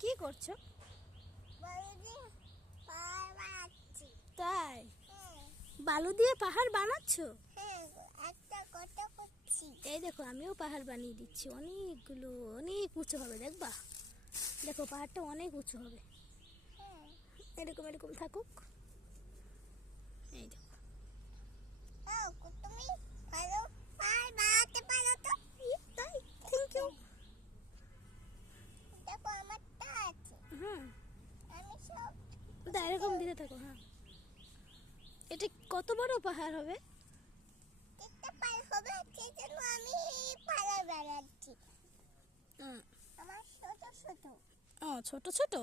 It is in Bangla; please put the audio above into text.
কি করছো? তাই বালু দিয়ে পাহাড় বানাচ্ছো? এই দেখো আমিও পাহাড় বানিয়ে দিচ্ছি, অনেকগুলো, অনেক উঁচু হবে, দেখবা? দেখো পাহাড়টা অনেক উঁচু হবে, এরকম এরকম থাকুক। এই দেখো তুমি ভালো পাহাড় বানাতে পারো তো। তাই, থ্যাংক ইউ। দেখো আমারটা আছে, আমি সব এরকম দিতে থাকো। হ্যাঁ, এটা কত বড় পাহাড় হবে? একটা পাহাড় হবে, সেই জন্য আমি পাহাড় বানাচ্ছি। আমার ছোট ছোট। ও, ছোট ছোট।